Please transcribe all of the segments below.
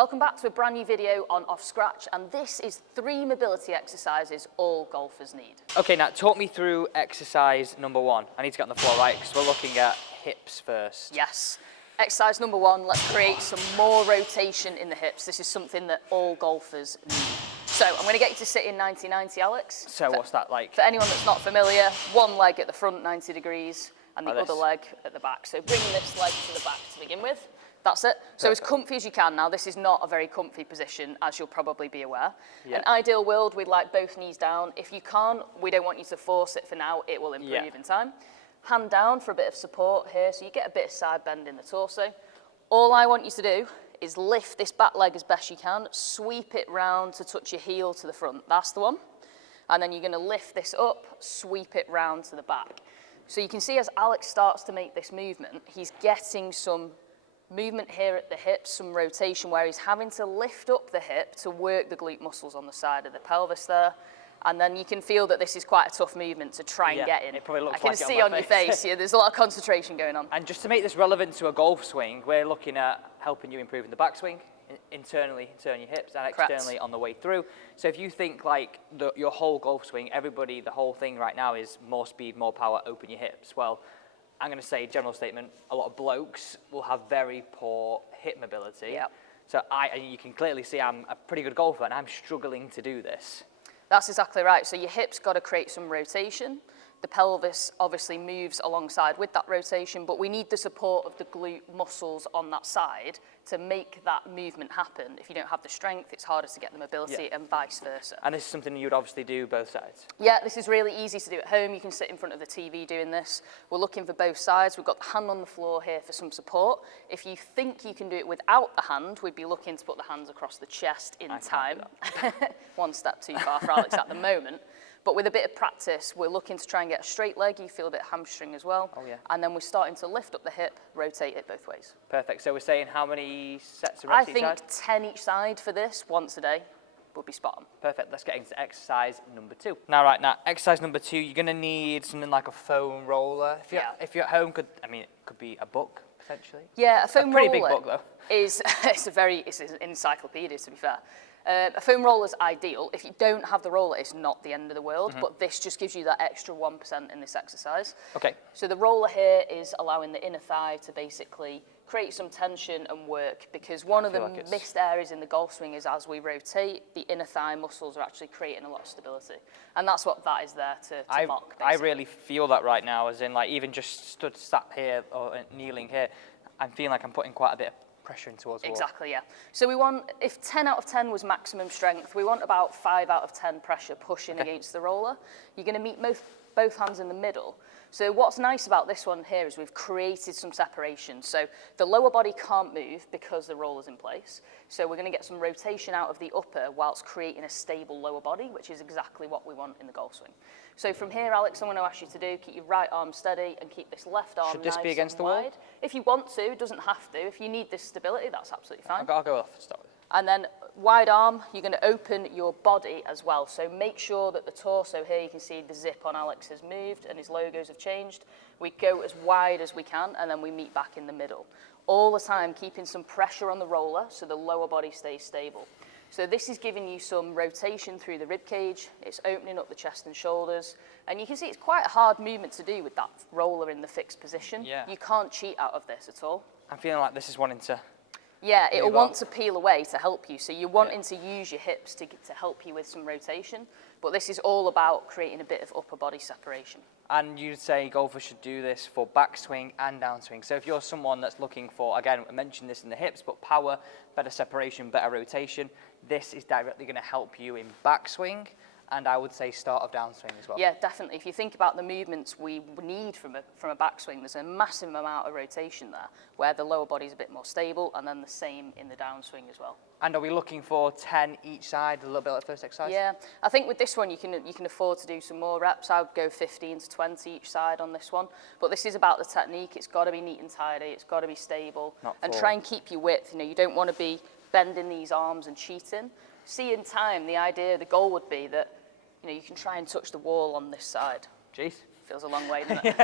Welcome back to a brand new video on Off Scratch, and this is 3 mobility exercises all golfers need. Okay, now talk me through exercise number 1. I need to get on the floor, right? Because we're looking at hips first. Yes. Exercise number 1, let's create some more rotation in the hips. This is something that all golfers need. So I'm going to get you to sit in 90-90, Alex. So what's that like? For anyone that's not familiar, one leg at the front, 90 degrees, and the other leg at the back. So bring this leg to the back to begin with. That's it. So as comfy as you can. Now, this is not a very comfy position, as you'll probably be aware. Yeah. An ideal world, we'd like both knees down. If you can't, we don't want you to force it for now. It will improve in time. Hand down for a bit of support here, so you get a bit of side bend in the torso. All I want you to do is lift this back leg as best you can, sweep it round to touch your heel to the front. That's the one. And then you're going to lift this up, sweep it round to the back. So you can see as Alex starts to make this movement, he's getting some movement here at the hips, some rotation where he's having to lift up the hip to work the glute muscles on the side of the pelvis there. And then you can feel that this is quite a tough movement to try and get in. It probably looks I can see on your face, there's a lot of concentration going on. And just to make this relevant to a golf swing, we're looking at helping you improve in the backswing, internally turn your hips, and externally on the way through. So if you think like your whole golf swing, everybody, the whole thing right now is more speed, more power, open your hips. Well, I'm going to say, general statement, a lot of blokes will have very poor hip mobility. Yep. So you can clearly see I'm a pretty good golfer and I'm struggling to do this. That's exactly right. So your hips got to create some rotation. The pelvis obviously moves alongside with that rotation, but we need the support of the glute muscles on that side to make that movement happen. If you don't have the strength, it's harder to get the mobility and vice versa. And this is something you'd obviously do both sides? Yeah, this is really easy to do at home. You can sit in front of the TV doing this. We're looking for both sides. We've got the hand on the floor here for some support. If you think you can do it without the hand, we'd be looking to put the hands across the chest in time. One step too far for Alex at the moment. But with a bit of practice, we're looking to try and get a straight leg. You feel a bit of hamstring as well. Oh, yeah. And then we're starting to lift up the hip, rotate it both ways. Perfect. So we're saying how many sets of reps each side? I think 10 each side for this, once a day, would be spot on. Perfect. Let's get into exercise number 2. Now, exercise number 2, you're going to need something like a foam roller. If you're at home, it could be a book, potentially. Yeah, a foam roller. Pretty big book, though. It's an encyclopedia, to be fair. A foam roller is ideal. If you don't have the roller, it's not the end of the world, but this just gives you that extra 1% in this exercise. Okay. So the roller here is allowing the inner thigh to basically create some tension and work, because one of the missed areas in the golf swing is as we rotate, the inner thigh muscles are actually creating a lot of stability. And that's what that is there to mock, basically. I really feel that right now, as in even just sat here or kneeling here, I'm feeling like I'm putting quite a bit of pressure towards the wall. Exactly, yeah. So we want, if 10 out of 10 was maximum strength, we want about 5 out of 10 pressure pushing against the roller. You're going to meet both hands in the middle. So what's nice about this one here is we've created some separation. So the lower body can't move because the roller's in place. So we're going to get some rotation out of the upper whilst creating a stable lower body, which is exactly what we want in the golf swing. So from here, Alex, I'm going to ask you to do, keep your right arm steady and keep this left arm nice and wide. Should this be against the wall? If you want to, it doesn't have to. If you need this stability, that's absolutely fine. I'll go off to start with. And then wide arm, you're going to open your body as well. So make sure that the torso here, you can see the zip on Alex has moved and his logos have changed. We go as wide as we can and then we meet back in the middle. All the time keeping some pressure on the roller so the lower body stays stable. So this is giving you some rotation through the rib cage. It's opening up the chest and shoulders. And you can see it's quite a hard movement to do with that roller in the fixed position. Yeah. You can't cheat out of this at all. I'm feeling like this is wanting to... Yeah, it'll want to peel away to help you. So you're wanting to use your hips to help you with some rotation. But this is all about creating a bit of upper body separation. And you'd say golfers should do this for backswing and downswing. So if you're someone that's looking for, again, I mentioned this in the hips, but power, better separation, better rotation, this is directly going to help you in backswing. And I would say start of downswing as well. Yeah, definitely. If you think about the movements we need from a backswing, there's a massive amount of rotation there, where the lower body's a bit more stable, and then the same in the downswing as well. And are we looking for 10 each side, a little bit like first exercise? Yeah, I think with this one you can afford to do some more reps. I would go 15 to 20 each side on this one. But this is about the technique. It's got to be neat and tidy. It's got to be stable. And try and keep your width. You don't want to be bending these arms and cheating. See, in time, the goal would be that you can try and touch the wall on this side. Jeez. Feels a long way, doesn't it?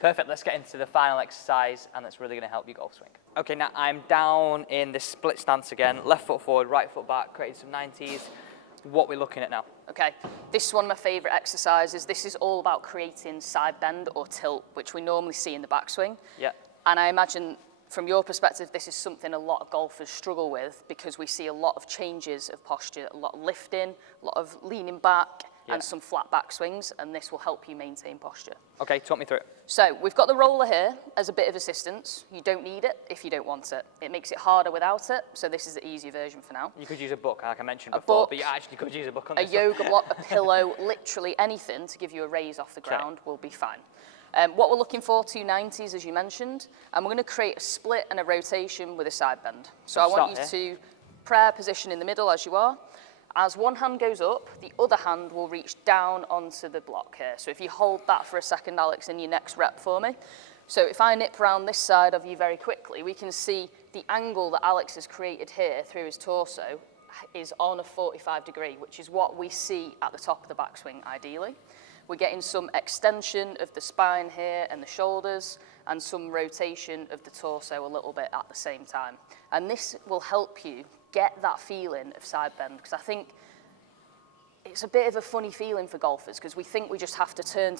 Perfect, let's get into the final exercise, and that's really going to help your golf swing. Okay, now I'm down in this split stance again, left foot forward, right foot back, creating some 90s. What we're looking at now. Okay, this is one of my favourite exercises. This is all about creating side bend or tilt, which we normally see in the backswing. Yeah. And I imagine from your perspective, this is something a lot of golfers struggle with because we see a lot of changes of posture, a lot of lifting, a lot of leaning back, and some flat backswings, and this will help you maintain posture. Okay, talk me through it. So we've got the roller here as a bit of assistance. You don't need it if you don't want it. It makes it harder without it, so this is the easier version for now. You could use a book, like I mentioned before, but you actually could use a book on this. A yoga block, a pillow, literally anything to give you a raise off the ground will be fine. What we're looking for, 290s, as you mentioned, and we're going to create a split and a rotation with a side bend. So I want you to prayer position in the middle as you are. As one hand goes up, the other hand will reach down onto the block here. So if you hold that for a second, Alex, in your next rep for me. So if I nip around this side of you very quickly, we can see the angle that Alex has created here through his torso is on a 45 degree, which is what we see at the top of the backswing ideally. We're getting some extension of the spine here and the shoulders and some rotation of the torso a little bit at the same time. And this will help you get that feeling of side bend, because I think it's a bit of a funny feeling for golfers because we think we just have to turn,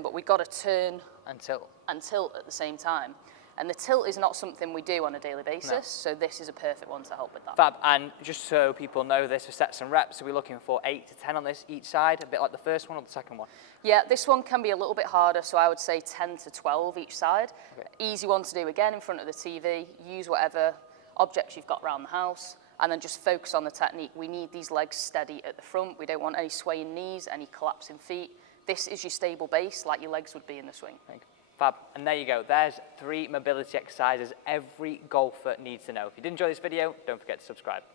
but we've got to turn and tilt at the same time. And the tilt is not something we do on a daily basis, so this is a perfect one to help with that. Fab, and just so people know this, for sets and reps, are we looking for 8 to 10 on this each side, a bit like the first one or the second one? Yeah, this one can be a little bit harder, so I would say 10 to 12 each side. Okay. Easy one to do again in front of the TV, use whatever objects you've got around the house, and then just focus on the technique. We need these legs steady at the front. We don't want any swaying knees, any collapsing feet. This is your stable base, like your legs would be in the swing. Fab, and there you go. There's 3 mobility exercises every golfer needs to know. If you did enjoy this video, don't forget to subscribe.